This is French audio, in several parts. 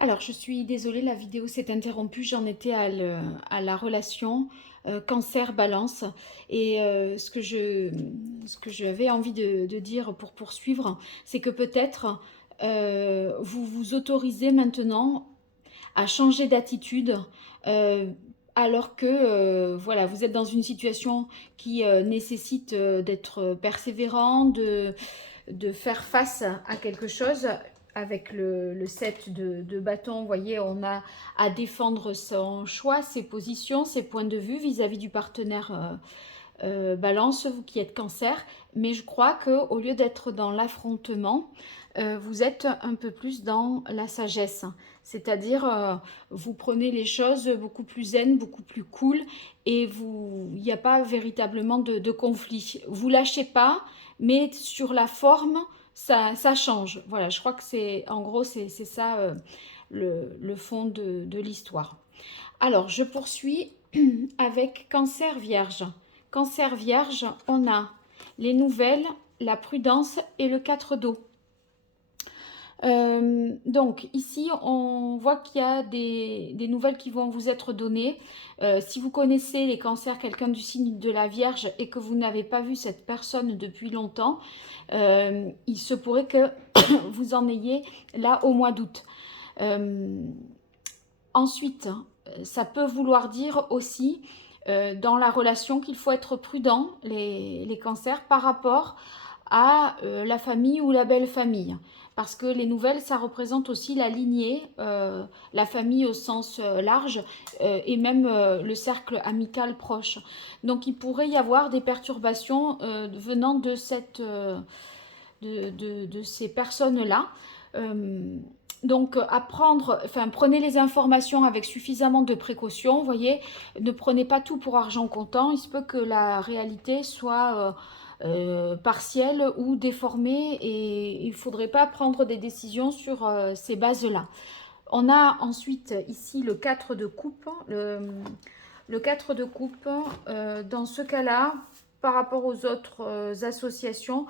Alors, je suis désolée, la vidéo s'est interrompue. J'en étais à la relation cancer-balance. Et ce que j'avais envie de dire pour poursuivre, c'est que peut-être vous vous autorisez maintenant à changer d'attitude, alors que voilà, vous êtes dans une situation qui nécessite d'être persévérant, de faire face à quelque chose. Avec le 7 de bâton, vous voyez, on a à défendre son choix, ses positions, ses points de vue vis-à-vis du partenaire balance, vous qui êtes cancer. Mais je crois qu'au lieu d'être dans l'affrontement, vous êtes un peu plus dans la sagesse. C'est-à-dire, vous prenez les choses beaucoup plus zen, beaucoup plus cool, et il n'y a pas véritablement de conflit. Vous lâchez pas, mais sur la forme, ça change. Voilà, je crois que en gros, c'est ça le fond de l'histoire. Alors, je poursuis avec Cancer Vierge. Cancer Vierge, on a les nouvelles, la prudence et le 4 d'eau. Donc ici, on voit qu'il y a des nouvelles qui vont vous être données. Si vous connaissez les cancers, quelqu'un du signe de la Vierge et que vous n'avez pas vu cette personne depuis longtemps, il se pourrait que vous en ayez là au mois d'août. Ensuite, ça peut vouloir dire aussi dans la relation qu'il faut être prudent, les cancers, par rapport à la famille ou la belle famille. Parce que les nouvelles, ça représente aussi la lignée, la famille au sens large, et même le cercle amical proche. Donc il pourrait y avoir des perturbations venant de ces personnes-là. Donc prenez les informations avec suffisamment de précaution, vous voyez, ne prenez pas tout pour argent comptant, il se peut que la réalité soit partielle ou déformée et il ne faudrait pas prendre des décisions sur ces bases-là. On a ensuite ici le 4 de coupe. Le 4 de coupe, dans ce cas-là, par rapport aux autres associations,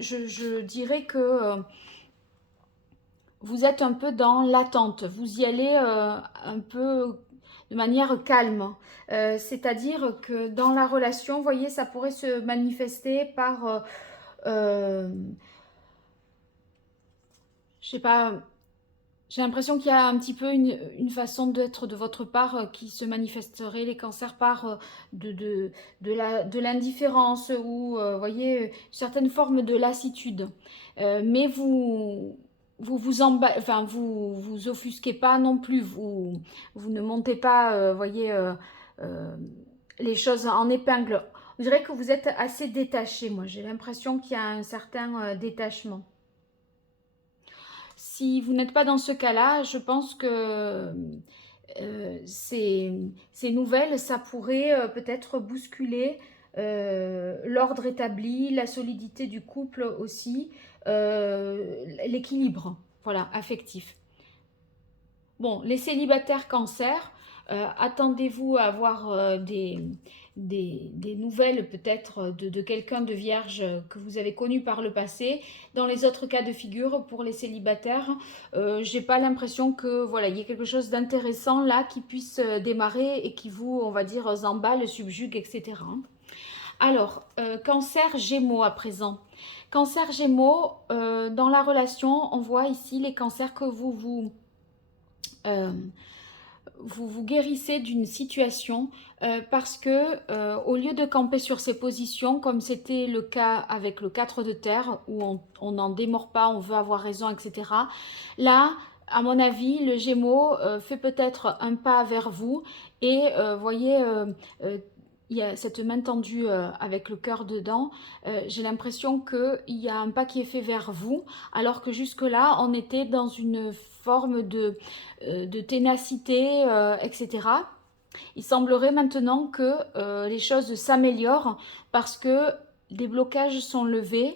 je dirais que vous êtes un peu dans l'attente. Vous y allez un peu de manière calme. C'est-à-dire que dans la relation, vous voyez, ça pourrait se manifester par, je sais pas, j'ai l'impression qu'il y a un petit peu une façon d'être de votre part qui se manifesterait les cancers par de l'indifférence ou, voyez, une certaine forme de lassitude. Mais vous offusquez pas non plus, vous ne montez pas, voyez, euh, les choses en épingle. On dirait que vous êtes assez détaché, moi j'ai l'impression qu'il y a un certain détachement. Si vous n'êtes pas dans ce cas-là, je pense que ces nouvelles, ça pourrait peut-être bousculer l'ordre établi, la solidité du couple aussi, l'équilibre, voilà, affectif. Bon, les célibataires cancer, attendez-vous à avoir des nouvelles peut-être de quelqu'un de vierge que vous avez connu par le passé. Dans les autres cas de figure, pour les célibataires, j'ai pas l'impression que voilà, il y ait quelque chose d'intéressant là qui puisse démarrer et qui vous, on va dire, emballe, subjugue, etc. Alors, cancer Gémeaux à présent. Cancer Gémeaux, dans la relation, on voit ici les cancers que euh, vous guérissez d'une situation parce que au lieu de camper sur ses positions, comme c'était le cas avec le 4 de terre, où on n'en démord pas, on veut avoir raison, etc. Là, à mon avis, le Gémeaux fait peut-être un pas vers vous et voyez, il y a cette main tendue avec le cœur dedans. J'ai l'impression qu'il y a un pas qui est fait vers vous, alors que jusque-là, on était dans une forme de ténacité, etc. Il semblerait maintenant que les choses s'améliorent parce que des blocages sont levés,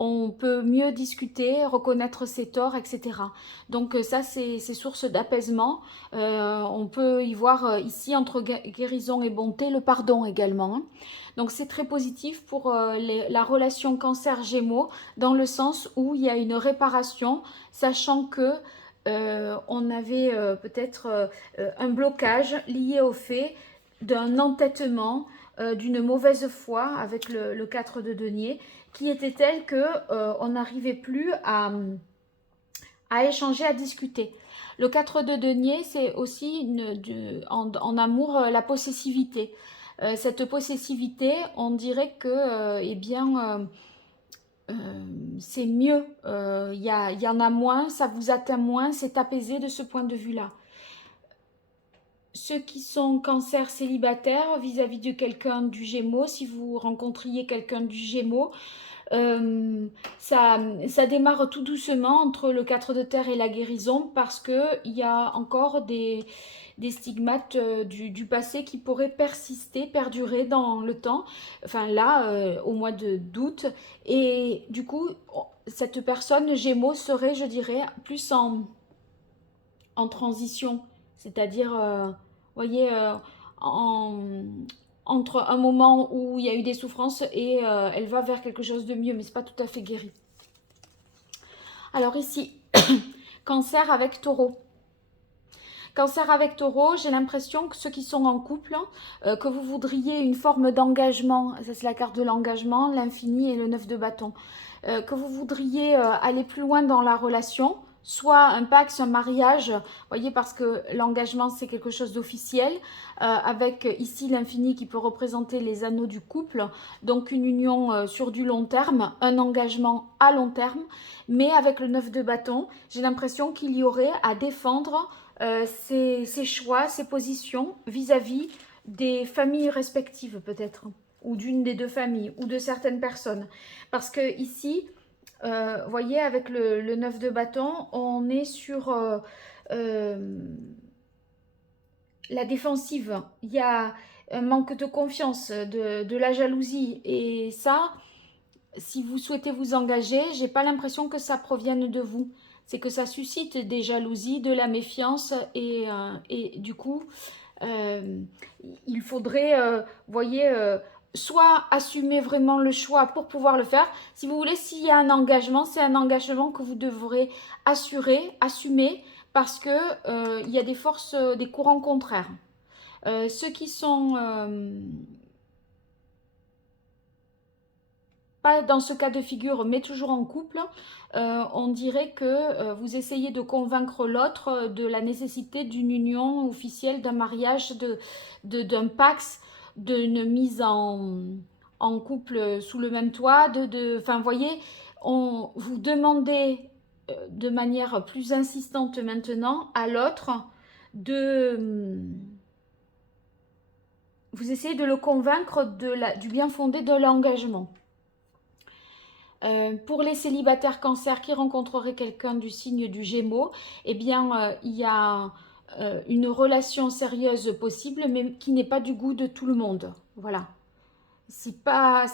on peut mieux discuter, reconnaître ses torts, etc. Donc ça, c'est source d'apaisement. On peut y voir ici, entre guérison et bonté, le pardon également, hein. Donc c'est très positif pour la relation cancer-gémeaux, dans le sens où il y a une réparation, sachant que on avait peut-être un blocage lié au fait d'un entêtement, d'une mauvaise foi avec le 4 de denier, qui était tel que on n'arrivait plus à échanger, à discuter. Le 4 de denier, c'est aussi en amour la possessivité. Cette possessivité, on dirait que eh bien, c'est mieux, y en a moins, ça vous atteint moins, c'est apaisé de ce point de vue-là. Ceux qui sont cancer célibataire vis-à-vis de quelqu'un du Gémeaux, si vous rencontriez quelqu'un du Gémeaux, ça démarre tout doucement entre le 4 de terre et la guérison parce qu'il y a encore des stigmates du passé qui pourraient persister, perdurer dans le temps, enfin là, au mois d'août. Et du coup, cette personne Gémeaux serait, je dirais, plus en transition, c'est-à-dire, voyez, en, entre un moment où il y a eu des souffrances et elle va vers quelque chose de mieux, mais c'est pas tout à fait guéri. Alors ici, cancer avec taureau. Cancer avec taureau, j'ai l'impression que ceux qui sont en couple, que vous voudriez une forme d'engagement, ça c'est la carte de l'engagement, l'infini et le 9 de bâton, que vous voudriez aller plus loin dans la relation, soit un pacte, un mariage, voyez, parce que l'engagement c'est quelque chose d'officiel, avec ici l'infini qui peut représenter les anneaux du couple, donc une union sur du long terme, un engagement à long terme, mais avec le 9 de bâton, j'ai l'impression qu'il y aurait à défendre ses choix, ses positions vis-à-vis des familles respectives peut-être, ou d'une des deux familles, ou de certaines personnes. Parce que ici, voyez, avec le 9 de bâton, on est sur la défensive. Il y a un manque de confiance, de la jalousie. Et ça, si vous souhaitez vous engager, j'ai pas l'impression que ça provienne de vous. C'est que ça suscite des jalousies, de la méfiance et du coup, euh, il faudrait, voyez, soit assumer vraiment le choix pour pouvoir le faire. Si vous voulez, s'il y a un engagement, c'est un engagement que vous devrez assumer, parce que il y a des forces, des courants contraires. Ceux qui sont pas dans ce cas de figure, mais toujours en couple, on dirait que vous essayez de convaincre l'autre de la nécessité d'une union officielle, d'un mariage, d'un pax, d'une mise en couple sous le même toit. Enfin, vous voyez, vous demandez de manière plus insistante maintenant à l'autre de... Vous essayez de le convaincre du bien fondé de l'engagement. Pour les célibataires cancer qui rencontreraient quelqu'un du signe du Gémeaux, eh bien, il y a une relation sérieuse possible, mais qui n'est pas du goût de tout le monde. Voilà. C'est pas,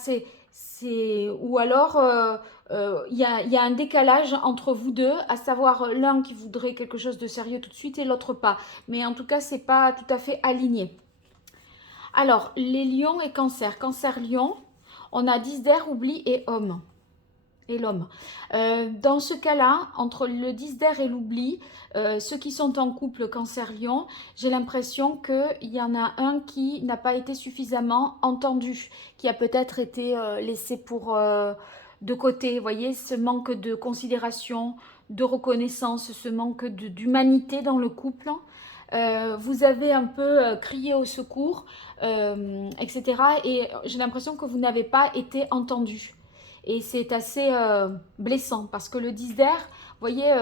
ou alors, il y a un décalage entre vous deux, à savoir l'un qui voudrait quelque chose de sérieux tout de suite et l'autre pas. Mais en tout cas, c'est pas tout à fait aligné. Alors, les lions et cancer. Cancer-lion, on a 10 d'air, oubli et homme. Et l'homme. Dans ce cas-là, entre le 10 d'air et l'oubli, ceux qui sont en couple cancer-lion, j'ai l'impression qu'il y en a un qui n'a pas été suffisamment entendu, qui a peut-être été laissé de côté. Vous voyez, ce manque de considération, de reconnaissance, ce manque d'humanité dans le couple. Vous avez un peu crié au secours, etc. Et j'ai l'impression que vous n'avez pas été entendu. Et c'est assez blessant parce que le 10 d'air, vous voyez,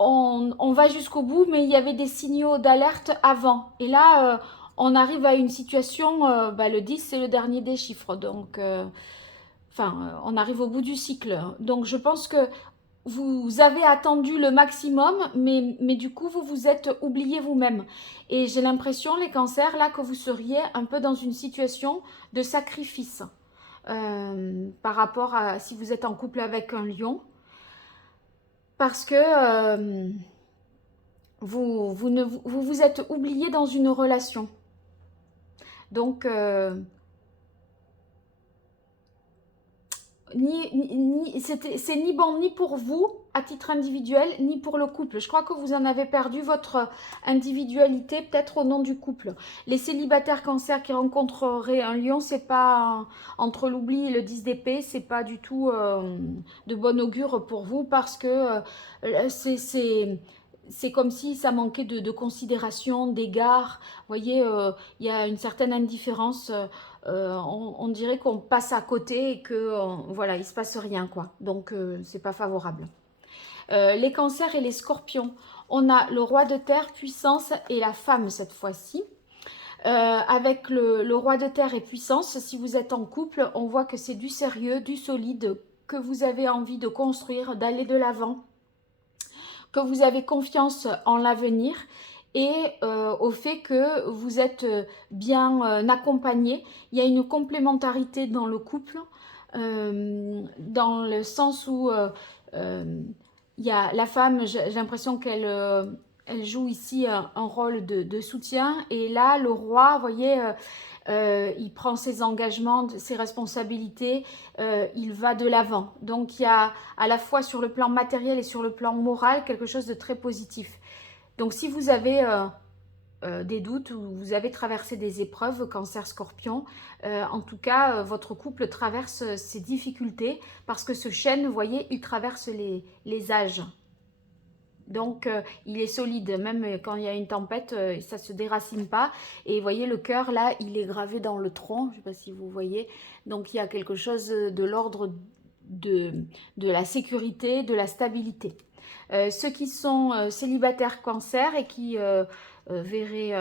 on va jusqu'au bout, mais il y avait des signaux d'alerte avant. Et là, on arrive à une situation, le 10 c'est le dernier des chiffres, donc on arrive au bout du cycle. Donc je pense que vous avez attendu le maximum, mais du coup, vous vous êtes oublié vous-même. Et j'ai l'impression, les cancers, là, que vous seriez un peu dans une situation de sacrifice. Par rapport à si vous êtes en couple avec un lion, parce que vous vous êtes oublié dans une relation. Donc, c'est ni bon ni pour vous à titre individuel, ni pour le couple. Je crois que vous en avez perdu votre individualité, peut-être au nom du couple. Les célibataires cancer qui rencontreraient un lion, c'est pas entre l'oubli et le 10 d'épée, c'est pas du tout de bon augure pour vous parce que c'est comme si ça manquait de considération, d'égard. Vous voyez, il y a une certaine indifférence. On dirait qu'on passe à côté et que voilà, il se passe rien quoi. Donc c'est pas favorable. Les cancers et les scorpions. On a le roi de terre, puissance, et la femme cette fois-ci. Avec le roi de terre et puissance, si vous êtes en couple, on voit que c'est du sérieux, du solide, que vous avez envie de construire, d'aller de l'avant, que vous avez confiance en l'avenir et au fait que vous êtes bien accompagné. Il y a une complémentarité dans le couple, dans le sens où il y a la femme, j'ai l'impression qu'elle elle joue ici un rôle de soutien. Et là, le roi, vous voyez, il prend ses engagements, ses responsabilités, il va de l'avant. Donc il y a à la fois sur le plan matériel et sur le plan moral quelque chose de très positif. Donc si vous avez des doutes ou vous avez traversé des épreuves, cancer, scorpion, en tout cas votre couple traverse ces difficultés parce que ce chêne, vous voyez, il traverse les âges. Donc, il est solide, même quand il y a une tempête, ça ne se déracine pas. Et vous voyez, le cœur, là, il est gravé dans le tronc, je ne sais pas si vous voyez. Donc, il y a quelque chose de l'ordre de la sécurité, de la stabilité. Ceux qui sont célibataires cancer et qui verraient...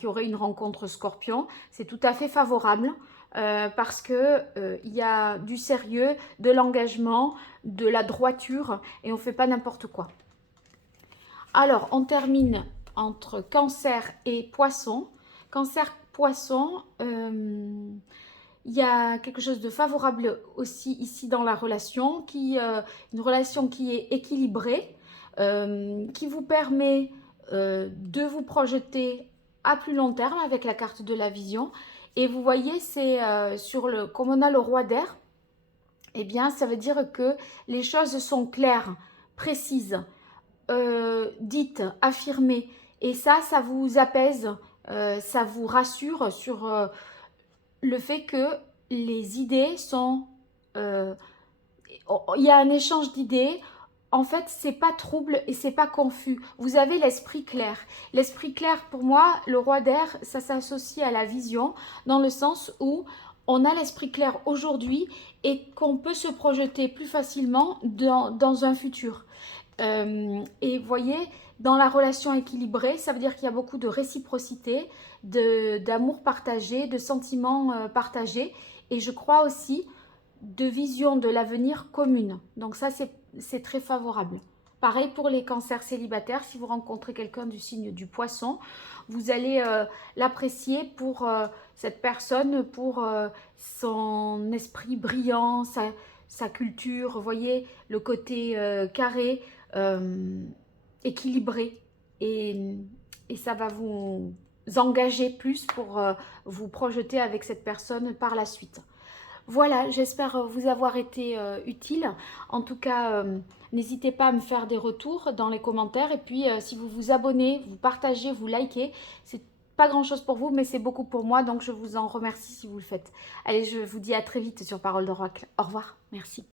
qui auraient une rencontre scorpion, c'est tout à fait favorable. Parce que il y a du sérieux, de l'engagement, de la droiture et on ne fait pas n'importe quoi. Alors, on termine entre cancer et poisson. Cancer, poisson, il y a quelque chose de favorable aussi ici dans la relation, une relation qui est équilibrée, qui vous permet de vous projeter à plus long terme avec la carte de la vision. Et vous voyez, c'est comme on a le roi d'air, eh bien, ça veut dire que les choses sont claires, précises, dites, affirmées. Et ça vous apaise, ça vous rassure sur le fait que les idées sont... il y a un échange d'idées. En fait, c'est pas trouble et c'est pas confus. Vous avez l'esprit clair. L'esprit clair, pour moi, le roi d'air, ça s'associe à la vision, dans le sens où on a l'esprit clair aujourd'hui et qu'on peut se projeter plus facilement dans un futur. Et vous voyez, dans la relation équilibrée, ça veut dire qu'il y a beaucoup de réciprocité, d'amour partagé, de sentiments partagés. Et je crois aussi de vision de l'avenir commune. Donc ça, c'est très favorable. Pareil pour les cancers célibataires, si vous rencontrez quelqu'un du signe du poisson, vous allez l'apprécier pour cette personne, pour son esprit brillant, sa culture, vous voyez, le côté carré, équilibré. Et ça va vous engager plus pour vous projeter avec cette personne par la suite. Voilà, j'espère vous avoir été utile. En tout cas, n'hésitez pas à me faire des retours dans les commentaires. Et puis, si vous vous abonnez, vous partagez, vous likez, c'est pas grand chose pour vous, mais c'est beaucoup pour moi. Donc, je vous en remercie si vous le faites. Allez, je vous dis à très vite sur Parole d'Oracle. Au revoir, merci.